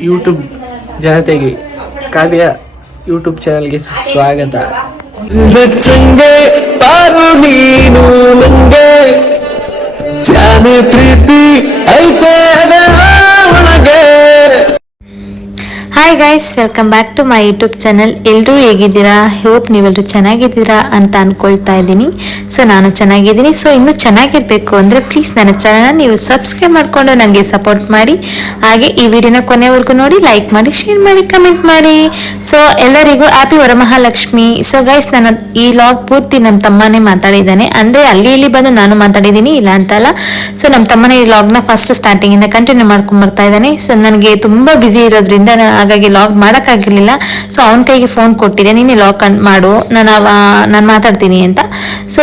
YouTube ಜನತೆಗೆ ಕಾವ್ಯ YouTube ಚಾನಲ್ಗೆ ಸ್ವಾಗತ ಚಂಗೆ ಪಾರು ನೀನು ನಂಗೆ. ಜಾನೆ ಪ್ರೀತಿ ಐತೆ ಒಳಗೆ. Hi guys welcome back to my YouTube channel ಎಲ್ಲರೂ ಹೇಗಿದ್ದೀರಾ? ಹೋಪ್ ನೀವೆಲ್ಲರೂ ಚೆನ್ನಾಗಿದ್ದೀರಾ ಅಂತ ಅಂದ್ಕೊಳ್ತಾ ಇದ್ದೀನಿ. ಸೊ ನಾನು ಚೆನ್ನಾಗಿದ್ದೀನಿ. ಸೊ ಇನ್ನೂ ಚೆನ್ನಾಗಿರಬೇಕು ಅಂದರೆ ಪ್ಲೀಸ್ ನನ್ನ ಚಾನಲ್ನ ನೀವು ಸಬ್ಸ್ಕ್ರೈಬ್ ಮಾಡಿಕೊಂಡು ನನಗೆ ಸಪೋರ್ಟ್ ಮಾಡಿ. ಹಾಗೆ ಈ ವಿಡಿಯೋನ ಕೊನೆವರೆಗೂ ನೋಡಿ ಲೈಕ್ ಮಾಡಿ ಶೇರ್ ಮಾಡಿ ಕಮೆಂಟ್ ಮಾಡಿ. ಸೊ ಎಲ್ಲರಿಗೂ ಹ್ಯಾಪಿ ವರಮಹಾಲಕ್ಷ್ಮಿ. ಸೊ ಗೈಸ್ ನನ್ನ ಈ ಲಾಗ್ ಪೂರ್ತಿ ನಮ್ಮ ತಮ್ಮನೇ ಮಾತಾಡಿದ್ದಾನೆ. ಅಂದರೆ ಅಲ್ಲಿ ಇಲ್ಲಿ ಬಂದು ನಾನು ಮಾತಾಡಿದ್ದೀನಿ, ಇಲ್ಲ ಅಂತಲ್ಲ. ಸೊ ನಮ್ಮ ತಮ್ಮನೇ ಈ ಲಾಗ್ನ ಫಸ್ಟ್ ಸ್ಟಾರ್ಟಿಂಗಿಂದ ಕಂಟಿನ್ಯೂ ಮಾಡ್ಕೊಂಡು ಬರ್ತಾ ಇದ್ದಾನೆ. ಸೊ ನನಗೆ ತುಂಬ ಬ್ಯುಸಿ ಇರೋದ್ರಿಂದ ನಾ- ಹಾಗಾಗಿ ಲಾಕ್ ಮಾಡೋಕ್ಕಾಗಿರ್ಲಿಲ್ಲ. ಸೊ ಅವನ ಕೈಗೆ ಫೋನ್ ಕೊಟ್ಟಿದ್ದೆ. ನೀನೆ ಲಾಕ್ ಮಾಡು. ನಾನು ನಾನು ಮಾತಾಡ್ತೀನಿ ಅಂತ. ಸೊ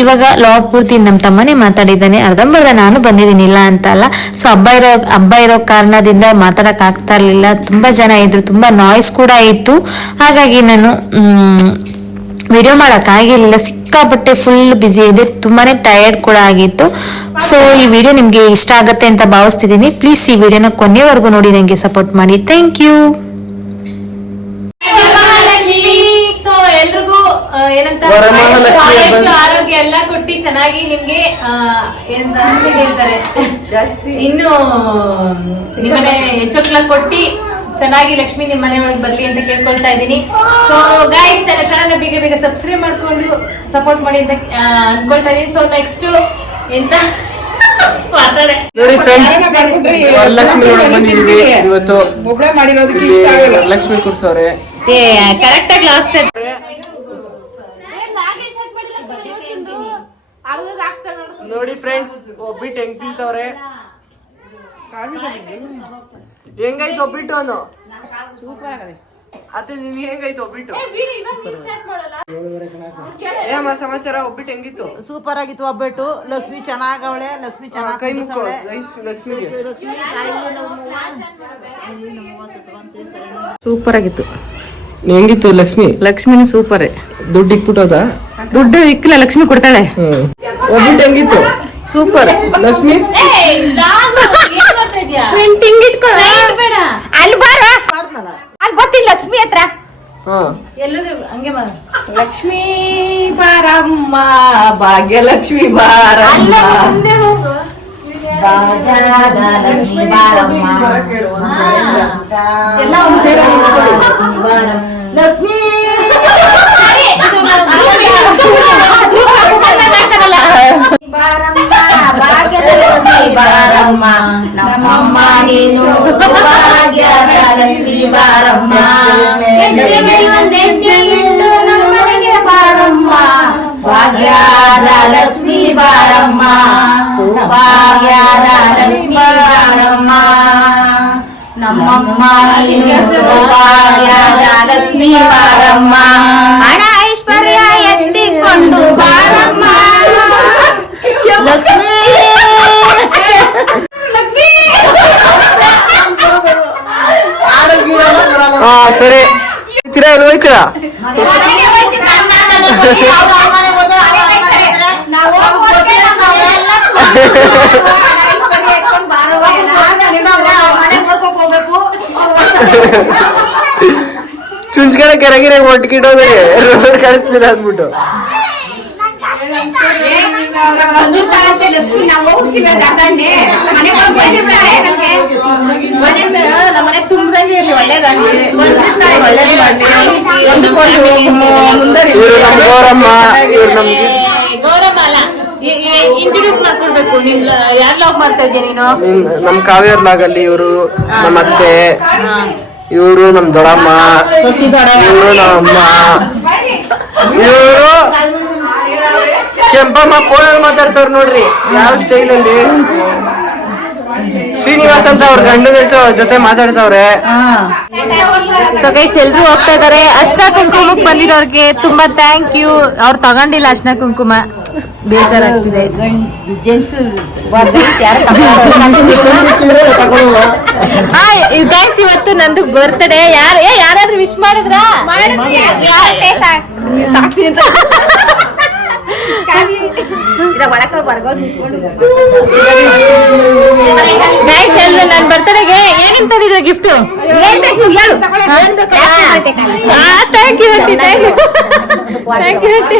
ಇವಾಗ ಲಾಕ್ ಪೂರ್ತಿ ನಮ್ಮ ತಮ್ಮನೇ ಮಾತಾಡಿದ್ದಾನೆ. ಅರ್ಧಂಬರ್ಧ ನಾನು ಬಂದಿದ್ದೀನಿ, ಇಲ್ಲ ಅಂತ ಅಲ್ಲ. ಸೊ ಹಬ್ಬ ಇರೋ ಹಬ್ಬ ಇರೋ ಕಾರಣದಿಂದ ಮಾತಾಡಕ್ ಆಗ್ತಾ ಇರಲಿಲ್ಲ. ತುಂಬಾ ಜನ ಇದ್ರು. ತುಂಬಾ ನಾಯ್ಸ್ ಕೂಡ ಇತ್ತು. ಹಾಗಾಗಿ ನಾನು ವಿಡಿಯೋ ಮಾಡೋಕ್ಕಾಗಿರಲಿಲ್ಲ ಸಿಕ್ಕಾಪಟ್ಟೆ ಫುಲ್ ಬ್ಯುಸಿ ಇದೆ ತುಂಬಾನೇ ಟಯರ್ಡ್ ಕೂಡ ಆಗಿತ್ತು. ಸೊ ಈ ವಿಡಿಯೋ ನಿಮಗೆ ಇಷ್ಟ ಆಗುತ್ತೆ ಅಂತ ಭಾವಿಸ್ತಿದ್ದೀನಿ ಪ್ಲೀಸ್ ಈ ವಿಡಿಯೋನ ಕೊನೆವರೆಗೂ ನೋಡಿ ನನಗೆ ಸಪೋರ್ಟ್ ಮಾಡಿ. Thank you Varamahalakshmi. ಸೊ ಎಲ್ರಿಗೂ ಏನಂತ ವರಮಹಾಲಕ್ಷ್ಮಿ ಆರೋಗ್ಯ ಎಲ್ಲ ಕೊಟ್ಟು ಚೆನ್ನಾಗಿ ನಿಮ್ಗೆ ಹೇಳ್ತಾರೆ. ಇನ್ನು ನಿಮ್ಮನೆ ಹೆಚ್ಚೊಕ್ಲ ಕೊಟ್ಟಿ ಚೆನ್ನಾಗಿ ಲಕ್ಷ್ಮಿ ನಿಮ್ಮ ಮನೆ ಒಳಗೆ ಬರ್ಲಿ ಅಂತ ಕೇಳ್ಕೊಳ್ತಾ ಇದ್ದೀನಿ. ಸೊ ಗಾಯ್ಸ್ ನನ್ನ ಚಾನಲ್ ಬೇಗ ಬೇಗ ಸಬ್ಸ್ಕ್ರೈಬ್ ಮಾಡ್ಕೊಂಡು ಸಪೋರ್ಟ್ ಮಾಡಿ ಅಂತ ಅನ್ಕೊಳ್ತಾ ಇದೀನಿ ಸೊ ನೆಕ್ಸ್ಟ್ ಎಂತ? ಮಾತಾಡೆ. ನೋಡಿ ಫ್ರೆಂಡ್ಸ್ ವರಲಕ್ಷ್ಮಿ ನೋಡಕ್ ಬಂದಿದ್ವಿ ಇವತ್ತು ಮಾಡಿರೋದಕ್ಕೆ ಇಷ್ಟ ಆಗಲ್ಲ. ವರಲಕ್ಷ್ಮಿ ಕೂರ್ಸವ್ರೆ. ಕರೆಕ್ಟ್ ಆಗಿ ಲಾಸ್ಟ್ ನೋಡಿ ಫ್ರೆಂಡ್ಸ್ ಒಬ್ಬಿಟ್ಟು ಹೆಂಗ್ ತಿಂತವ್ರೆ? ಹೆಂಗೈತೆ ಒಬ್ಬಿಟ್ಟು ಅನ್ನು? ಸೂಪರ್ ಆಗದೆ. ಅತ್ತೆ ನಿನ್ ಹೆಂಗೈತು ಒಬ್ಬಿಟ್ಟು ಏಮ್ಮ ಸಮಾಚಾರ ಒಬ್ಬಿಟ್ಟು ಹೆಂಗಿತ್ತು ಸೂಪರ್ ಆಗಿತ್ತು ಒಬ್ಬಟ್ಟು ಲಕ್ಷ್ಮಿ ಚೆನ್ನಾಗವಳೆ ಲಕ್ಷ್ಮಿ ಚೆನ್ನಾಗಿ ಕೈ ಮುಕ್ಕೋ ಲಕ್ಷ್ಮಿಗೆ ಸೂಪರ್ ಆಗಿತ್ತು ಹೆಂಗಿತ್ತು ಲಕ್ಷ್ಮಿ ಲಕ್ಷ್ಮಿನ ಸೂಪರ್ ದುಡ್ಡು ಇಕ್ಬಿಟ್ಟೋದ ದುಡ್ಡು ಇಕ್ಕಿಲ್ಲ ಲಕ್ಷ್ಮಿ ಕೊಡ್ತಾಳೆ ಒಬ್ಬಿಟ್ಟು ಹೆಂಗಿತ್ತು ಸೂಪರ್ ಲಕ್ಷ್ಮಿ ಪ್ರಿಂಟಿಂಗ್ ಗೊತ್ತಿಲ್ಲ ಲಕ್ಷ್ಮಿ ಹತ್ರ? ಹಾ. ಎಲ್ಲರೂ ಹಂಗೆ ಮಾಡ ಲಕ್ಷ್ಮೀ ಬಾರಮ್ಮ ಭಾಗ್ಯಲಕ್ಷ್ಮಿ ಬಾರಮ್ಮ. ಲಕ್ಷ್ಮಿ ಬಾರಮ್ಮ. ಎಲ್ಲ ಒಂದ್ ಸೈಡ್ ಲಕ್ಷ್ಮಿ ಬಾರಮ್ಮ ನಮ್ಮಮ್ಮ ನೀನು ಸೌಭಾಗ್ಯದ ಲಕ್ಷ್ಮಿ ಬಾರಮ್ಮ ಹೆಜ್ಜೆ ಮೇಲೆ ಒಂದ್ ಹೆಜ್ಜೆ ಇಟ್ಟು ನಮ್ಮನೆಗೆ ಬಾರಮ್ಮ ಭಾಗ್ಯದ ಲಕ್ಷ್ಮಿ ಹೋಗ್ಬೇಕು. ಚುಂಚ್ಕಡೆ ಕೆರೆಗಿರೆ ಒಟ್ಕಿಡೋದ್ರೆ ರೋಡ್ ಕಳಿಸ್ಲಿಲ್ಲ ಅಂದ್ಬಿಟ್ಟು ಇರ್ಲಿ ಗೌರಮ್ಮ ನಿಮ್- ನಮ್ ಕಾವೇರ್ಲಾಗಲ್ಲಿ ಇವರು ನಮ್ಮ ಅತ್ತೆ, ಇವರು ನಮ್ ದೊಡ್ಡಮ್ಮ, ಇವರು ನಮ್ಮ ಅಮ್ಮ, ಇವರು ಕೆಂಪಮ್ಮ ಫೋನಲ್ಲಿ ಮಾತಾಡ್ತಾವ್ರ ನೋಡ್ರಿ ಯಾವ ಸ್ಟೈಲ್ ಅಲ್ಲಿ ಶ್ರೀನಿವಾಸ್ ಅಂತ ಅವ್ರ ಗಂಡನ ಹೆಸರು ಜೊತೆ ಮಾತಾಡ್ತಾವ್ರೆ. ಸೊ ಗೈಸ್ ಎಲ್ರು ಹೋಗ್ತಾ ಇದಾರೆ. ಅಷ್ಟ ಕುಂಕುಮಕ್ಕೆ ಬಂದಿರೋರ್ಗೆ ತುಂಬಾ ಥ್ಯಾಂಕ್ ಯು ಅವ್ರು ತಗೊಂಡಿಲ್ಲ ಅಷ್ಟ ಕುಂಕುಮ. ಬೇಜಾರಾಗ್ತಿದೆ. ಗೈಸ್ ಇವತ್ತು ನಂದು ಬರ್ತ್ಡೇ ಯಾರು ಏ ಯಾರಾದ್ರೂ ವಿಶ್ ಮಾಡಿದ್ರಾ. ಸಾಕ್ಷಿ ಅಂತ. ಗೈಸ್ ಎಲ್ಲ ನನ್ನ ಬರ್ತಡೆಗೆ ಏನೇನ್ ತಂದಿದ್ರೆ gift thank you aunty thank you thank you aunty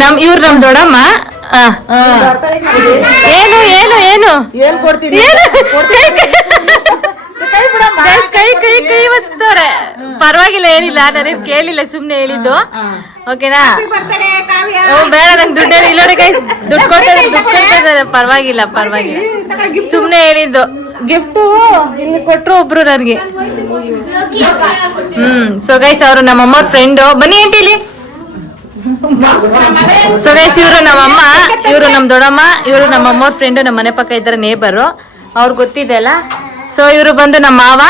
ನಮ್ ಇವ್ರು ನಮ್ ದೊಡ್ಡಮ್ಮ. ಆ. ಏನು ಏನು ಏನು? ಏನ್ ಕೊಡ್ತೀನಿ? ಕೈ ಕೈ ಕೈ ಬಸ್ದವ್ರೆ ಪರವಾಗಿಲ್ಲ ಏನಿಲ್ಲ. ನನಗೆ ಕೇಳಿಲ್ಲ ಸುಮ್ನೆ ಹೇಳಿದ್ದು. ಓಕೆನಾ? ಬೇಡ ನಂಗೆ ದುಡ್ಡು ಇಲ್ಲ ಕೈ ದುಡ್ಡು ಕೊಡ್ತಾರೆ ದುಡ್ಡು ಕೊಡ್ತಾರೆ ಪರವಾಗಿಲ್ಲ ಪರವಾಗಿಲ್ಲ. ಸುಮ್ನೆ ಹೇಳಿದ್ದು. ಗಿಫ್ಟು ಇಲ್ಲಿ ಕೊಟ್ರು ಒಬ್ರು ನನಗೆ. ಹ್ಮ್ ಸೊ ಗೈಸ್ ಅವರು ನಮ್ಮಮ್ಮ ಫ್ರೆಂಡು ಬನ್ನಿ ಆಂಟಿ ಇಲ್ಲಿ. ಸೊ ಗೈಸ್ ಇವರು ನಮ್ಮಮ್ಮ ಇವರು ನಮ್ಮ ದೊಡ್ಡಮ್ಮ ಇವರು ನಮ್ಮ ಫ್ರೆಂಡ್ ಫ್ರೆಂಡು ನಮ್ಮ ಮನೆ ಪಕ್ಕ ಇದ್ದಾರೆ ನೇಬರು ಅವ್ರು ಗೊತ್ತಿದೆ ಅಲ್ಲ? ಸೊ ಇವರು ಬಂದು ನಮ್ಮ ಮಾವ.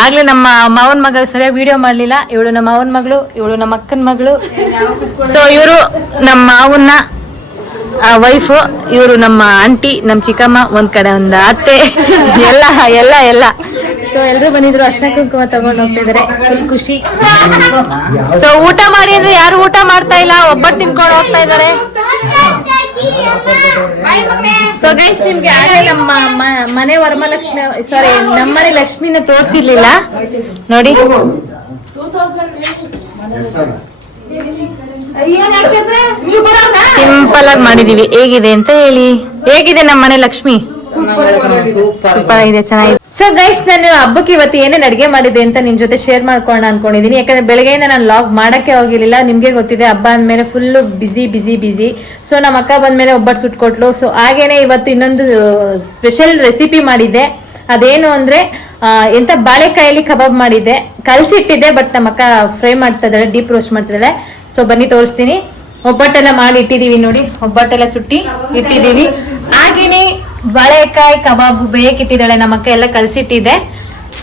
ಆಗ್ಲೇ ನಮ್ಮ ಮಾವನ ಮಗ ಸರಿಯಾಗಿ ವಿಡಿಯೋ ಮಾಡಲಿಲ್ಲ. ಇವಳು ನಮ್ಮ ಮಾವನ ಮಗಳು, ಇವಳು ನಮ್ಮ ಅಕ್ಕನ ಮಗಳು. ಸೊ ಇವರು ನಮ್ಮ ಮಾವನ್ನ ವೈಫು ಇವರು ನಮ್ಮ ಆಂಟಿ, ನಮ್ಮ ಚಿಕ್ಕಮ್ಮ, ಒಂದ್ ಕಡೆ ಒಂದ್ ಅತ್ತೆ. ಎಲ್ಲ ಎಲ್ಲ ಎಲ್ಲ. ಸೊ ಎಲ್ಲರೂ ಬಂದಿದ್ರು, ಅರ್ಶನ ಕುಂಕುಮ ತಗೊಂಡು ಹೋಗ್ತಿದ್ರೆ ಖುಷಿ. ಸೊ ಊಟ ಮಾಡಿ ಅಂದ್ರೆ ಯಾರು ಊಟ ಮಾಡ್ತಾ ಇಲ್ಲ? ಒಬ್ಬಟ್ಟು ತಿನ್ಕೊಂಡು ಹೋಗ್ತಾ ಇದ್ದಾರೆ ಸೊ ಗೈಸ್ ನಿಮ್ಗೆ ಆಗಲೇ ನಮ್ಮ ಮನೆ ವರಮಲಕ್ಷ್ಮಿ ಸಾರಿ ನಮ್ಮನೆ ಲಕ್ಷ್ಮಿನ ತೋರಿಸಿರ್ಲಿಲ್ಲ? ನೋಡಿ. ಸಿಂಪಲ್ ಆಗಿ ಮಾಡಿದೀವಿ. ಹೇಗಿದೆ ಅಂತ ಹೇಳಿ. ಹೇಗಿದೆ ನಮ್ಮನೆ ಲಕ್ಷ್ಮಿ? ಸೂಪರ್ ಆಗಿದೆ ಚೆನ್ನಾಗಿದೆ. ಸೊ ಗೈಸ್ ನಾನು ಹಬ್ಬಕ್ಕೆ ಇವತ್ತು ಏನೇನ್ ಅಡಿಗೆ ಮಾಡಿದೆ ಅಂತ ನಿಮ್ ಜೊತೆ ಶೇರ್ ಮಾಡ್ಕೊಳ್ಳೋಣ ಅನ್ಕೊಂಡಿದೀನಿ. ಯಾಕಂದ್ರೆ ಬೆಳಗ್ಗೆಯಿಂದ ನಾನು ಲಾಗ್ ಮಾಡಕ್ಕೆ ಹೋಗಿರ್ಲಿಲ್ಲ. ನಿಮ್ಗೆ ಗೊತ್ತಿದೆ ಹಬ್ಬ ಅಂದ್ಮೇಲೆ ಫುಲ್ ಬಿಸಿ ಬಿಸಿ ಬಿಸಿ ಸೊ ನಮ್ಮ ಅಕ್ಕ ಬಂದ್ಮೇಲೆ ಒಬ್ಬಟ್ಟು ಸುಟ್ಕೊಟ್ಲು ಸೊ ಹಾಗೇನೆ ಇವತ್ತು ಇನ್ನೊಂದು ಸ್ಪೆಷಲ್ ರೆಸಿಪಿ ಮಾಡಿದ್ದೆ. ಅದೇನು ಅಂದ್ರೆ ಎಂತ ಬಾಳೆಕಾಯಲ್ಲಿ ಕಬಾಬ್ ಮಾಡಿದ್ದೆ. ಕಲ್ಸಿಟ್ಟಿದ್ದೆ ಬಟ್ ನಮ್ಮ ಅಕ್ಕ ಫ್ರೈ ಮಾಡ್ತಾ ಇದ್ದಾಳೆ ಡೀಪ್ ರೋಸ್ಟ್ ಮಾಡ್ತಿದ್ದಾಳೆ ಸೊ ಬನ್ನಿ ತೋರಿಸ್ತೀನಿ. ಒಬ್ಬಟ್ಟೆಲ್ಲ ಮಾಡಿ ಇಟ್ಟಿದೀವಿ ನೋಡಿ. ಒಬ್ಬಟ್ಟೆಲ್ಲ ಸುಟ್ಟಿ ಇಟ್ಟಿದೀವಿ. ಹಾಗೇನೆ ಬಾಳೆಕಾಯಿ ಕಬಾಬ್ ಬೇಕಿಟ್ಟಿದ್ದಾಳೆ ನಮ್ಮ ಅಕ್ಕ ಎಲ್ಲ ಕಲ್ಸಿಟ್ಟಿದೆ.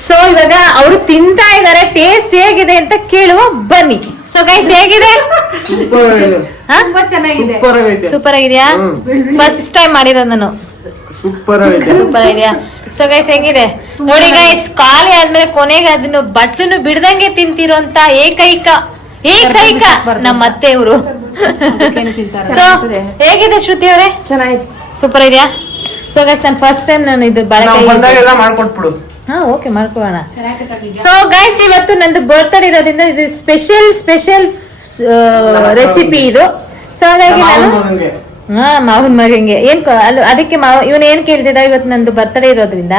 ಸೊ ಇವಾಗ ಅವರು ತಿಂತಾ ಇದಾರೆ ಟೇಸ್ಟ್ ಹೇಗಿದೆ ಅಂತ ಕೇಳುವ ಬನ್ನಿ. ಸೊ ಗೈಸ್ ಹೇಗಿದೆ? ಸೂಪರ್ ಸೂಪರ್ ಆಗೈತೆ ಸೂಪರ್ ಆಗಿದ್ಯಾ ಫಸ್ಟ್ ಟೈಮ್ ಮಾಡಿರೋ ನಾನು. ಸೂಪರ್ ಇದೆಯಾ ಸೊ ಗೈಸ್ ಹೆಂಗಿದೆ? ನೋಡಿ ಗೈಸ್ ಖಾಲಿ ಆದ್ಮೇಲೆ ಕೊನೆಗೆ ಅದನ್ನು ಬಟ್ಲನ್ನು ಬಿಡ್ದಂಗೆ ತಿಂತಿರೋಂತ ಏಕೈಕ ಏಕೈಕ ನಮ್ಮ ಅತ್ತೆ ಇವರು ಸೊ ಹೇಗಿದೆ ಶ್ರುತಿ ಅವರೇ? ಚೆನ್ನಾಗಿದೆ. ಸೂಪರ್ ಇದೆಯಾ ಸೊ ಗೈಸ್ ನಾನು ಫಸ್ಟ್ ಟೈಮ್ ನಾನು ಇದು ಬಂದಾಗೆಲ್ಲ ಮಾಡ್ಕೊಟ್ಬಿಡು. ಹಾ ಓಕೆ ಮಾಡ್ಕೊಳ್ಳೋಣ ಸೊ ಗೈಸ್ ಇವತ್ತು ನಂದು ಬರ್ತಡೇ ಇರೋದ್ರಿಂದ ಇದು ಸ್ಪೆಷಲ್ ಸ್ಪೆಷಲ್ ರೆಸಿಪಿ ಇದು. ಸೊ ಹಾಗಾಗಿ ನಾನು ಹಾ ಮಾವನ್ ಮಗಂಗೆ ಏನ್ ಅಲ್ಲ ಅದಕ್ಕೆ ಮಾವ ಇವನ್ ಏನ್ ಕೇಳ್ತಿದ್ದ ಇವತ್ತು ನಂದು ಬರ್ತಡೇ ಇರೋದ್ರಿಂದ.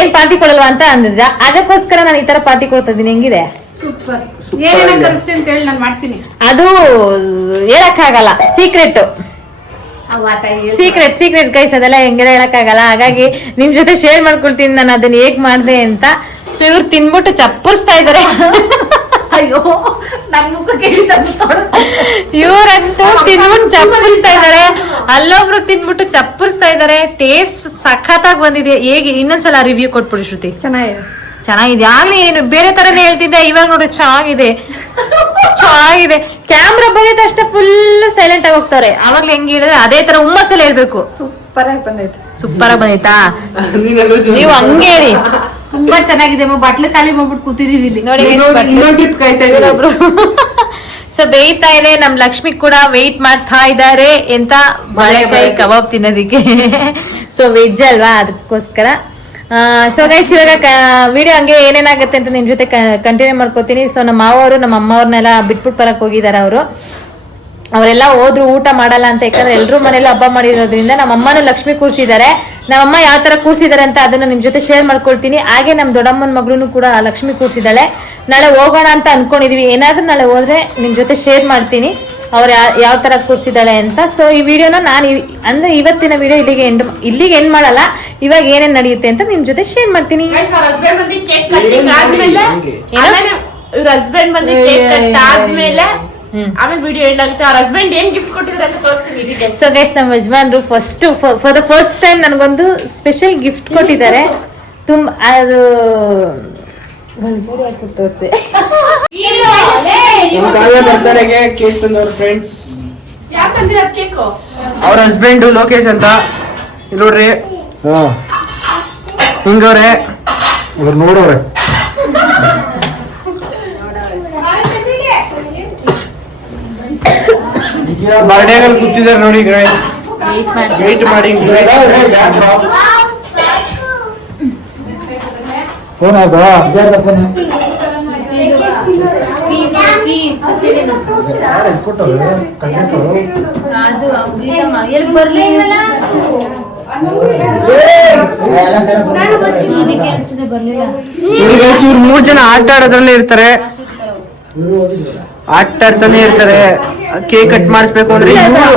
ಏನ್ ಪಾರ್ಟಿ ಕೊಡಲ್ವಾ ಅಂತ ಅಂದಿದ್ದ. ಅದಕ್ಕೋಸ್ಕರ ನಾನು ಈ ತರ ಪಾರ್ಟಿ ಕೊಡ್ತಾ ಇದೀನಿ ಹೆಂಗಿದೆ? ಅದು ಹೇಳಕ್ ಅದು ಹೇಳಕ್ಕಾಗಲ್ಲ. ಸೀಕ್ರೆಟ್ ಸೀಕ್ರೆಟ್ ಸೀಕ್ರೆಟ್ ಗೈಸ್ ಅದೆಲ್ಲ ಹೆಂಗೆಲ್ಲ ಹೇಳಕ್ಕಾಗಲ್ಲ. ಹಾಗಾಗಿ ನಿಮ್ ಜೊತೆ ಶೇರ್ ಮಾಡ್ಕೊಳ್ತೀನಿ. ನಾನು ಅದನ್ನ ಹೇಗ್ ಮಾಡಿದೆ ಅಂತ. ಸೊ ಇವ್ರು ತಿನ್ಬಿಟ್ಟು ಚಪ್ಪರ್ಸ್ತಾ ಇದಾರೆ. ಅಯ್ಯೋ ಇವ್ರಂತೂ ತಿನ್ಬಿಟ್ಟು ಚಪ್ಪರಿಸ್ತಾ ಇದಾರೆ. ಅಲ್ಲೊಬ್ರು ತಿನ್ಬಿಟ್ಟು ಚಪ್ಪರಿಸ್ತಾ ಇದಾರೆ. ಟೇಸ್ಟ್ ಸಖತ್ತಾಗಿ ಬಂದಿದೆ. ಹೇಗೆ? ಇನ್ನೊಂದ್ಸಲ ರಿವ್ಯೂ ಕೊಟ್ಬಿಡಿ ಶ್ರುತಿ. ಚೆನ್ನಾಗಿದೆ. ಚೆನ್ನಾಗಿದೆ ಆಗ್ಲಿ ಏನು? ಬೇರೆ ತರನೇ ಹೇಳ್ತಿದ್ದೆ. ಇವಾಗ ನೋಡ್ರಿ ಚೆನ್ನಾಗಿದೆ. ಚೆನ್ನಾಗಿದೆ. ಕ್ಯಾಮ್ರಾ ಬಂದಿದ ಅಷ್ಟೇ ಫುಲ್ ಸೈಲೆಂಟ್ ಆಗಿ ಹೋಗ್ತಾರೆ. ಅವಾಗ್ಲೇ ಹೆಂಗ್ ಹೇಳಿದ್ರೆ ಅದೇ ತರ ಹುಮ್ಮಸ್ಸಲ್ಲಿ ಹೇಳ್ಬೇಕು. ಸೂಪರ್ ಆಗಿ ಬಂದೈತೆ. ಸೂಪರ್ ಆಗಿ ಬಂದೈತಾ? ನೀವು ಹಂಗೆ ಹೇಳಿ. ತುಂಬಾ ಚೆನ್ನಾಗಿದೆ ಬಟ್ಲು ಖಾಲಿ ಮಾಡ್ಬಿಟ್ಟು ಕೂತಿದೀವಿ ಇಲ್ಲಿ. ನೋಡಿ ಒಬ್ರು ಸೊ ಬೇಯ್ತಾ ಇದೆ. ನಮ್ ಲಕ್ಷ್ಮಿ ಕೂಡ ವೆಯ್ಟ್ ಮಾಡ್ತಾ ಇದ್ದಾರೆ ಎಂತ ಬಾಳೆಕಾಯಿ ಕಬಾಬ್ ತಿನ್ನೋದಿಕ್ಕೆ. ಸೊ ವೆಜ್ ಅಲ್ವಾ? ಅದಕ್ಕೋಸ್ಕರ ಸೊ ಗೈಸ್ ಇವಾಗ ವಿಡಿಯೋ ಹಂಗೆ ಏನೇನಾಗುತ್ತೆ ಅಂತ ನಿಮ್ಮ ಜೊತೆ ಕಂಟಿನ್ಯೂ ಮಾಡ್ಕೋತೀನಿ. ಸೊ ನಮ್ಮ ಮಾವರು, ನಮ್ಮ ಅಮ್ಮವ್ರನ್ನೆಲ್ಲ ಬಿಟ್ಬಿಟ್ಟು ಬರಕ್ ಹೋಗಿದ್ದಾರೆ ಅವರು. ಅವರೆಲ್ಲ ಹೋದ್ರು ಊಟ ಮಾಡಲ್ಲ ಅಂತ ಯಾಕಂದ್ರೆ ಎಲ್ಲರೂ ಮನೇಲಿ ಹಬ್ಬ ಮಾಡಿರೋದ್ರಿಂದ ನಮ್ಮ ಅಮ್ಮನೂ ಲಕ್ಷ್ಮಿ ಕೂರ್ಸಿದ್ದಾರೆ. ನಮ್ಮಮ್ಮ ಯಾವ ತರ ಕೂರ್ಸಿದ್ದಾರೆ ಅಂತ ಅದನ್ನ ನಿಮ್ ಜೊತೆ ಶೇರ್ ಮಾಡ್ಕೊಳ್ತೀನಿ. ಹಾಗೆ ನಮ್ಮ ದೊಡ್ಡಮ್ಮನ ಮಗಳು ಕೂಡ ಲಕ್ಷ್ಮಿ ಕೂರ್ಸಿದ್ದಾಳೆ. ನಾಳೆ ಹೋಗೋಣ ಅಂತ ಅನ್ಕೊಂಡಿದೀವಿ. ಏನಾದ್ರೂ ನಾಳೆ ಹೋದ್ರೆ ನಿಮ್ ಜೊತೆ ಶೇರ್ ಮಾಡ್ತೀನಿ. ಅವ್ರು ಯಾವ ತರ ಕೂರ್ಸಿದ್ದಾಳೆ ಅಂತ. ಸೊ ಈ ವಿಡಿಯೋನ ನಾನು ಅಂದ್ರೆ ಇವತ್ತಿನ ವಿಡಿಯೋ ಇಲ್ಲಿಗೆ ಎಂಡ್ ಇಲ್ಲಿಗೆ ಎಂಡ್ ಮಾಡಲ್ಲ. ಇವಾಗ ಏನೇನ್ ನಡೆಯುತ್ತೆ ಅಂತ ನಿಮ್ ಜೊತೆ ಶೇರ್ ಮಾಡ್ತೀನಿ. ಹಸ್ಬೆಂಡ್ ಬಂದು ಕೇಕ್ ಕಟ್ಟಿಂಗ್ ಆದ್ಮೇಲೆ ಆಮೇಲೆ ಇವ್ರ ಹಸ್ಬೆಂಡ್ ಬಂದು ಕೇಕ್ ಕಟ್ ಆದ್ಮೇಲೆ ಆಮೇಲೆ ವಿಡಿಯೋ ಎಂಡ್ ಆಗುತ್ತೆ. ಅವ್ರ ಹಸ್ಬೆಂಡ್ ಏನ್ ಗಿಫ್ಟ್ ಕೊಟ್ಟಿದ್ರೆ ಅಂತ ತೋರಿಸ್ತೀನಿ ಸೊ ಗೈಸ್ ನಮ್ಮ ಯಜಮಾನ್ರು first for the first time ನನಗೊಂದು ಸ್ಪೆಷಲ್ ಗಿಫ್ಟ್ ಕೊಟ್ಟಿದ್ದಾರೆ. ತುಂಬ ಅದು ಕಾವ್ಯ ಬರ್ತಡೆಗೆ ಕೇಕ್ ತಂದವ್ರ ಫ್ರೆಂಡ್ಸ್ ಯಾಕಂದ್ರೆ ಕೇಕು? ಅವ್ರ ಹಸ್ಬೆಂಡ್ ಲೋಕೇಶ್ ಅಂತ. ನೋಡ್ರಿ. ಹಿಂಗವ್ರೆ ಅವ್ರು. ನೋಡೋರೆ ಬರ್ಡೇಗಳು ಕೂತಿದ್ದಾರೆ ನೋಡಿ ವೇಟ್ ಮಾಡಿ ವೇಟ್ ಮಾಡಿ. ಫೋನ್ ಆಯ್ತಾ? ಮೂರ್ ಜನ ಆಟ ಆಡೋದ್ರಲ್ಲೇ ಇರ್ತಾರೆ. ಆಟ ಆಡ್ತಾನೆ ಇರ್ತಾರೆ. ಕೇಕ್ ಕಟ್ ಮಾಡಿಸ್ಬೇಕು ಅಂದ್ರೆ ಇವಳು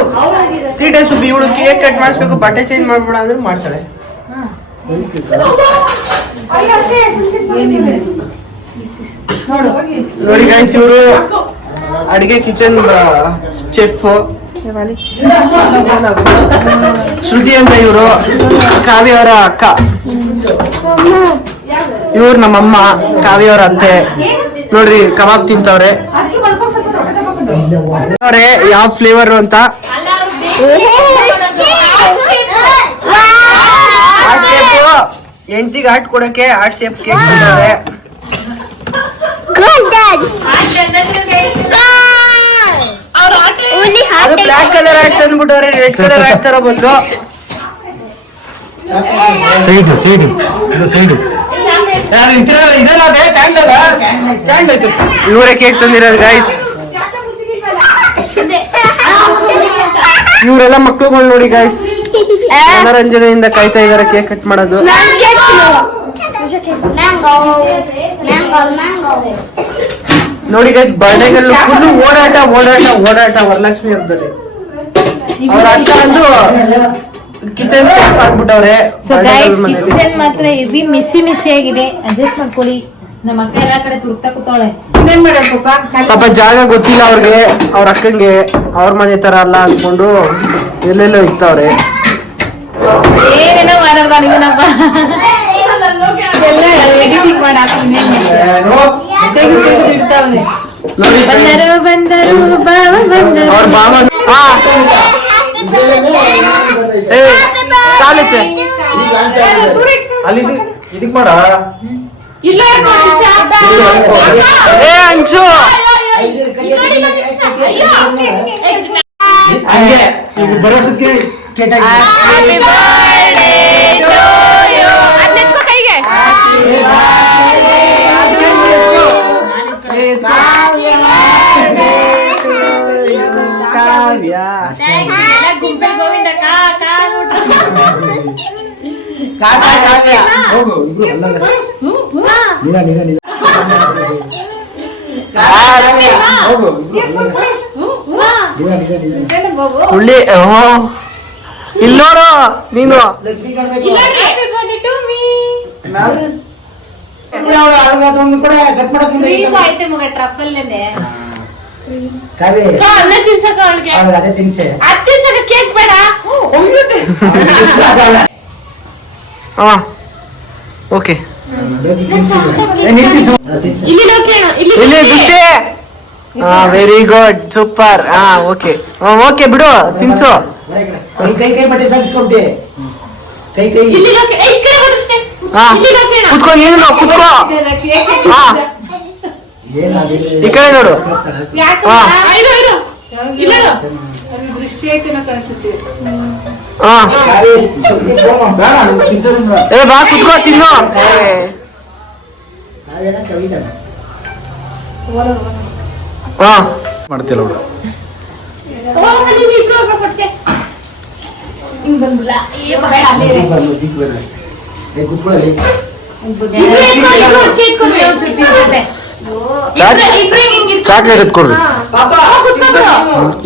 ತ್ರೀ ಡೇಸ್ ಇವಳು ಕೇಕ್ ಕಟ್ ಮಾಡಿಸ್ಬೇಕು ಬಟ್ಟೆ ಚೇಂಜ್ ಮಾಡ್ಬೇಡ ಅಂದ್ರೆ ಮಾಡ್ತಾಳೆ ನೋಡಿ ಗೈಸ್ ಇವರು ಅಡಿಗೆ ಕಿಚನ್ ಚೆಫ್ ಶ್ರುತಿ ಅಂತ ಇವರು. ಕಾವ್ಯ ಅವರ ಅಕ್ಕ. ಇವ್ರು ನಮ್ಮಮ್ಮ ಕಾವ್ಯ ಅವರ ಅತ್ತೆ. ನೋಡ್ರಿ, ಕಬಾಬ್ ತಿಂತವ್ರೆ. ಅವ್ರೆ ಯಾವ ಫ್ಲೇವರ್ ಅಂತ? ಹೆಂಡತಿಗೆ ಆಟ್ ಕೊಡಕ್ಕೆ ಆಟ್ ಶೇಪ್ ಕೇಕ್ ತಿಂತವ್ರೆ. ಅದು ಬ್ಲಾಕ್ ಕಲರ್ ಹಾಕ್ ತಂದ್ಬಿಟ್ಟವ್ರೆ ರೆಡ್ ಕಲರ್ ಹಾಕ್ತಾರ ತರ ಬಂದ್ರು ಸೈಡ್ ಇದು ಸೈಡ್ ಇವರೇ ಕೇಕ್ ತಂದಿರೋದು ಗೈಸ್ ಇವರೆಲ್ಲ ಮಕ್ಳುಗಳು ನೋಡಿ ಗೈಸ್ ಮನೋರಂಜನೆಯಿಂದ ಕಾಯ್ತಾ ಇದಾರೆ ಕೇಕ್ ಕಟ್ ಮಾಡೋದು. ನೋಡಿ ಗೈಸ್ ಬರ್ಡೇಗಲ್ಲೂ ಫುಲ್ ಓಡಾಟ ಓಡಾಟ ಓಡಾಟ ವರಲಕ್ಷ್ಮಿ ಹಬ್ಬದಲ್ಲಿ. ಅವ್ರ ಅಕ್ಕ ಅಂದು ಕಿಚನ್ ಸೇಫ್ ಆಗ್ಬಿಟ್ಟವ್ರೆ ಸೊ ಗೈಸ್ ಕಿಚನ್ ಮಾತ್ರ ಹೆವಿ ಮಿಸ್ಸಿ ಮಿಸ್ಸಿ ಆಗಿದೆ. ಅಡ್ಜಸ್ಟ್ ಮಾಡ್ಕೊಳ್ಳಿ. ನಮ್ಮ ಅಕ್ಕ ಎಲ್ಲ ಕಡೆ ತುರ್ತಾ ಕೂತಾಳೆ ಇನ್ನೇನ್ ಮಾಡಕ್ಕಪ್ಪ ಪಾಪ ಜಾಗ ಗೊತ್ತಿಲ್ಲ ಅವ್ರಿಗೆ. ಅವ್ರ ಅಕ್ಕಂಗೆ ಅವ್ರ ಮನೆ ತರ ಅಲ್ಲ ಅನ್ಕೊಂಡು ಎಲ್ಲೆಲ್ಲೋ ಇರ್ತಾವ್ರೆ ಏನೇನೋ ಮಾಡಲ್ವಾ ನೀವನಪ್ಪ ಎಲ್ಲ ಎಡಿಟಿಂಗ್ ಮಾಡಿ ಹಾಕ್ತೀನಿ ಇಡ್ತಾವ್ನೆ. ನೋಡಿ ಬಂದರು ಬಂದರು ಬಾವ ಬಂದರು. ಅವ್ರ ಬಾವ ಹಾ ಏ ಕಾಲೈತೆ ಅಲ್ಲಿ ಇದಕ್ ಮಾಡ ಇಲ್ಲ ಏ ಅಂಚು ಹಂಗೆ ಈಗ ಬರೋಸಕ್ಕೆ ಕೇಟ ಕೈಗೆ ಕಾವ್ಯ ಹೋಗು ಇಬ್ರು ನಿಧ ನಿಧ ನಿಧ. ಹೋಗು. ನಿಧ ನಿಧ ನಿಧ ಹುಳ್ಳಿ ಓ ಇಲ್ಲಿ ನೋಡು ನೀನು. ಲಕ್ಷ್ಮಿ ಕಾಣ್ಬೇಕು ಅದೇ ತಿನ್ಸೆ. ಕೇಕ್ ಬೇಡ. ಹಾ. ಓಕೆ. ವೆರಿ ಗುಡ್ ಸೂಪರ್ ಹಾ ಓಕೆ ಓಕೆ ಬಿಡು ತಿನ್ಸು. ಕುತ್ಕೋ ನೀನು ಕುತ್ಕೋ. ಹಾ. ಈ ಕಡೆ ನೋಡು. ಹಾ. ಏ ಬಾ ಕುತ್ಕೋ ತಿನ್ನು. ಹಾ. ಮಾಡ್ತಿಲ್ಲ ಅವಳು. ಚಾಕ್ಲೇಟ್ ಎತ್ಕೊಡ್ರಿ.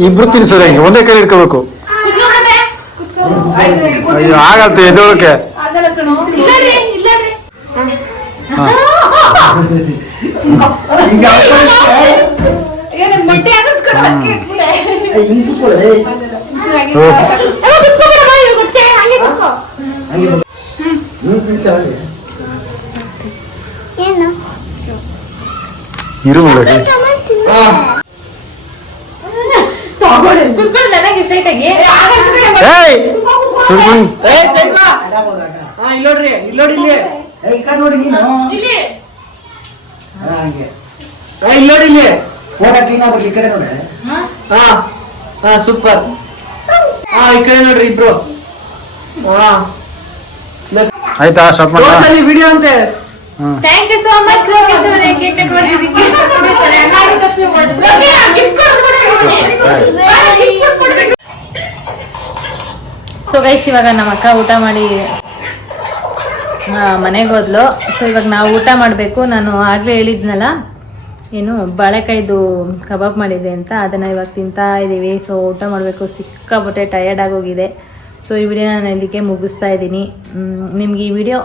ಇಬ್ರು ತಿನ್ಸೋದು ಹಿಂಗೆ ಒಂದೇ ಕೈ ಇಟ್ಕೋಬೇಕು. ಅಯ್ಯೋ ಆಗತ್ತೆ ಎದೋಳಕ್ಕೆ ಇಲ್ಲಡ್ರಿ ಏಯ್ ಸುರ್ಮನ್ ಏ ಸೆಲ್ವಾ ಹಾ ಇಲ್ಲಿ ನೋಡ್ರಿ ಇಲ್ಲಿ ನೋಡಿ ಇಲ್ಲಿ. ಈ ಕಡೆ ನೋಡಿ ನೀನು. ಇಲ್ಲಿ. ಹಂಗೆ. ಹಾ, ಇಲ್ಲಿ ನೋಡಿ ಇಲ್ಲಿ. ಫೋಟೋ ಕ್ಲೀನ್ ಆಗ್ಬಿಟ್ಟು ಈ ಕಡೆ ನೋಡಿ ಹಾ? ಹಾ ಸೂಪರ್. ಹಾ ಈ ಕಡೆ ನೋಡ್ರಿ ಇಬ್ರು. ಹಾ. ಆಯ್ತಾ ಸ್ಟಾಪ್ ಮಾಡ ತೋರ್ಸಲ್ಲಿ ವಿಡಿಯೋ ಅಂತೆ. Thank you so much Lokesh ಅವರೇ ಕೇಕ್ ಕಟ್ ಮಾಡಿದ್ದಕ್ಕೆ ಸೊ ಗೈಸ್ ಇವಾಗ ನಮ್ಮ ಅಕ್ಕ ಊಟ ಮಾಡಿ ಮನೆಗೆ ಹೋದ್ಲು. ಸೊ ಇವಾಗ ನಾವು ಊಟ ಮಾಡಬೇಕು. ನಾನು ಆಗಲೇ ಹೇಳಿದ್ನಲ್ಲ, ಏನು ಬಾಳೆಕಾಯ್ದು ಕಬಾಬ್ ಮಾಡಿದೆ ಅಂತ. ಅದನ್ನು ಇವಾಗ ತಿಂತಾ ಇದ್ದೀವಿ ಸೊ ಊಟ ಮಾಡಬೇಕು. ಸಿಕ್ಕಾಪಟ್ಟೆ ಟಯರ್ಡ್ ಆಗೋಗಿದೆ. ಸೊ ಈ ವಿಡಿಯೋ ನಾನು ಇಲ್ಲಿಗೆ ಮುಗಿಸ್ತಾ ಇದ್ದೀನಿ. ನಿಮ್ಗೆ ಈ ವಿಡಿಯೋ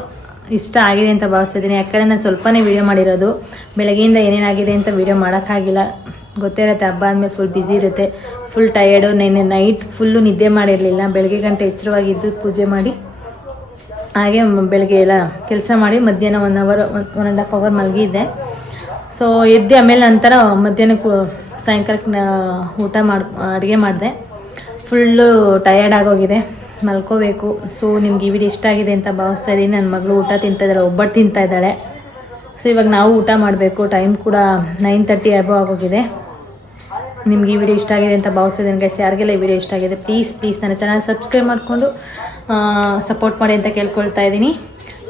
ಇಷ್ಟ ಆಗಿದೆ ಅಂತ ಭಾವಿಸ್ತಿದ್ದೀನಿ ಯಾಕಂದರೆ ನಾನು ಸ್ವಲ್ಪನೇ ವಿಡಿಯೋ ಮಾಡಿರೋದು. ಬೆಳಗ್ಗೆಯಿಂದ ಏನೇನಾಗಿದೆ ಅಂತ ವಿಡಿಯೋ ಮಾಡೋಕ್ಕಾಗಿಲ್ಲ. ಗೊತ್ತೇ ಇರುತ್ತೆ ಹಬ್ಬ ಆದಮೇಲೆ ಫುಲ್ ಬ್ಯುಸಿ ಇರುತ್ತೆ. ಫುಲ್ ಟಯರ್ಡು ನೆನ್ನೆ ನೈಟ್ ಫುಲ್ಲು ನಿದ್ದೆ ಮಾಡಿರಲಿಲ್ಲ. ಬೆಳಗ್ಗೆ ಗಂಟೆ ಎಚ್ಚರವಾಗಿದ್ದು ಪೂಜೆ ಮಾಡಿ, ಹಾಗೆ ಬೆಳಗ್ಗೆ ಎಲ್ಲ ಕೆಲಸ ಮಾಡಿ ಮಧ್ಯಾಹ್ನ one hour one and half hour ಮಲಗಿದ್ದೆ. So ಎದ್ದೆ ಆಮೇಲೆ ನಂತರ ಮಧ್ಯಾಹ್ನಕ್ಕೂ ಸಾಯಂಕಾಲಕ್ಕೆ ಊಟ ಮಾಡಿ, ಅಡುಗೆ ಮಾಡಿದೆ. ಫುಲ್ಲು ಟಯರ್ಡ್ ಆಗೋಗಿದೆ. ಮಲ್ಕೋಬೇಕು. ಸೊ ನಿಮ್ಗೆ ಈ ವಿಡಿಯೋ ಇಷ್ಟ ಆಗಿದೆ ಅಂತ ಭಾವಿಸ್ತಾ ನನ್ನ ಮಗಳು ಊಟ ತಿಂತಾ ಇದ್ದಾಳೆ ಒಬ್ಬಟ್ಟು ತಿಂತಾ ಸೊ ಇವಾಗ ನಾವು ಊಟ ಮಾಡಬೇಕು. ಟೈಮ್ ಕೂಡ ನೈನ್ ತರ್ಟಿ ಅಬೋ ಆಗೋಗಿದೆ. ನಿಮ್ಗೆ ಈ ವಿಡಿಯೋ ಇಷ್ಟ ಆಗಿದೆ ಅಂತ ಭಾವಿಸಿದ್ದೀನಿ ಗೈಸ್ ಯಾರಿಗೆಲ್ಲ ಈ ವಿಡಿಯೋ ಇಷ್ಟ ಆಗಿದೆ ಪ್ಲೀಸ್ ಪ್ಲೀಸ್ ನನ್ನ ಚಾನಲ್ ಸಬ್ಸ್ಕ್ರೈಬ್ ಮಾಡಿಕೊಂಡು ಸಪೋರ್ಟ್ ಮಾಡಿ ಅಂತ ಕೇಳ್ಕೊಳ್ತಾ ಇದ್ದೀನಿ.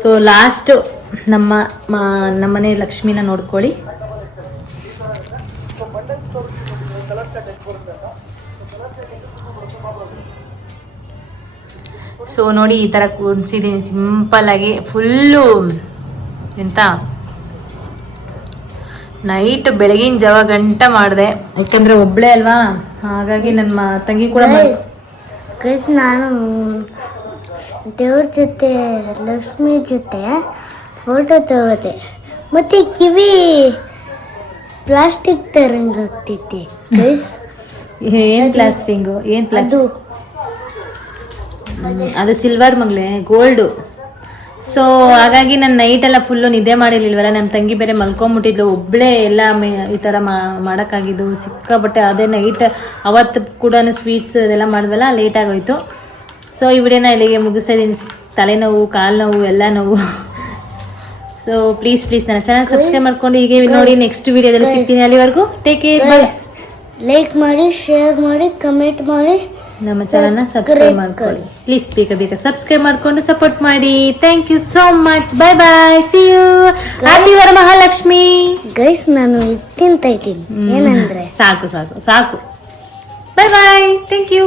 ಸೊ ಲಾಸ್ಟು ನಮ್ಮ ನಮ್ಮನೆ ಲಕ್ಷ್ಮೀನ ನೋಡ್ಕೊಳ್ಳಿ. ಸೊ ನೋಡಿ ಈ ಥರ ಕೂರಿಸಿದ್ದೀನಿ. ಸಿಂಪಲ್ಲಾಗಿ ಫುಲ್ಲು ಎಂತ ನೈಟ್ ಬೆಳಗಿನ ಜಾವ ಗಂಟ ಮಾಡಿದೆ. ಯಾಕಂದ್ರೆ ಒಬ್ಳೆ ಅಲ್ವಾ? ಹಾಗಾಗಿ ನನ್ನ ತಂಗಿ ಕೂಡ ನಾನು ದೇವ್ರ ಜೊತೆ ಲಕ್ಷ್ಮಿ ಜೊತೆ ಫೋಟೋ ತಗೋದೆ. ಮತ್ತೆ ಕಿವಿ ಪ್ಲಾಸ್ಟಿಕ್ ತರಂಗ್ ಆಗ್ತೈತಿ. ಕ್ರಿಸ್ ಏನ್ ಪ್ಲಾಸ್ಟಿಂಗು ಏನ್ ಅದು ಪ್ಲಾಸ್ಟಿಕ್ ಅದು ಸಿಲ್ವರ್ ಮಗಳೇ ಗೋಲ್ಡು ಸೊ ಹಾಗಾಗಿ ನಾನು ನೈಟ್ ಎಲ್ಲ ಫುಲ್ಲು ನಿದ್ದೆ ಮಾಡಿರ್ಲಿಲ್ವಲ್ಲ ನಮ್ಮ ತಂಗಿ ಬೇರೆ ಮಲ್ಕೊಂಬಿಟ್ಟಿದ್ಲು. ಒಬ್ಬಳೇ ಎಲ್ಲ ಈ ಥರ ಮಾಡೋಕ್ಕಾಗಿದ್ದು ಸಿಕ್ಕಾಬಟ್ಟೆ ಅದೇ ನೈಟ್ ಅವತ್ತು ಕೂಡ ಸ್ವೀಟ್ಸ್ ಇದೆಲ್ಲ ಮಾಡಿದ್ವಲ್ಲ ಲೇಟ್ ಆಗೋಯ್ತು. ಸೊ ಈ ವಿಡಿಯೋನ ಇಲ್ಲಿಗೆ ಮುಗಿಸ್ತಾ ತಲೆನೋವು ಕಾಲು ನೋವು ಎಲ್ಲ ನೋವು. ಸೊ ಪ್ಲೀಸ್ ಪ್ಲೀಸ್ ನನ್ನ ಚಾನಲ್ ಸಬ್ಸ್ಕ್ರೈಬ್ ಮಾಡ್ಕೊಂಡು, ಹೀಗೆ ನೋಡಿ ನೆಕ್ಸ್ಟ್ ವಿಡಿಯೋದಲ್ಲಿ ಸಿಗ್ತೀನಿ ಅಲ್ಲಿವರೆಗೂ. ಟೇಕ್ ಕೇರ್ ಬಾಯ್ ಲೈಕ್ ಮಾಡಿ ಶೇರ್ ಮಾಡಿ ಕಮೆಂಟ್ ಮಾಡಿ. ನಮ್ಮ ಚಾನಲ್ನ ಸಬ್ಸ್ಕ್ರೈಬ್ ಮಾಡ್ಕೊಳ್ಳಿ. ಪ್ಲೀಸ್ ಬೇಗ ಬೇಗ ಸಬ್ಸ್ಕ್ರೈಬ್ ಮಾಡ್ಕೊಂಡು ಸಪೋರ್ಟ್ ಮಾಡಿ. Thank you so much bye bye see you happy Varamahalakshmi guys ನಾನು ತಿಂತ ಇದ್ದೀನಿ. ಏನಂದ್ರೆ? ಸಾಕು ಸಾಕು ಸಾಕು. Bye bye thank you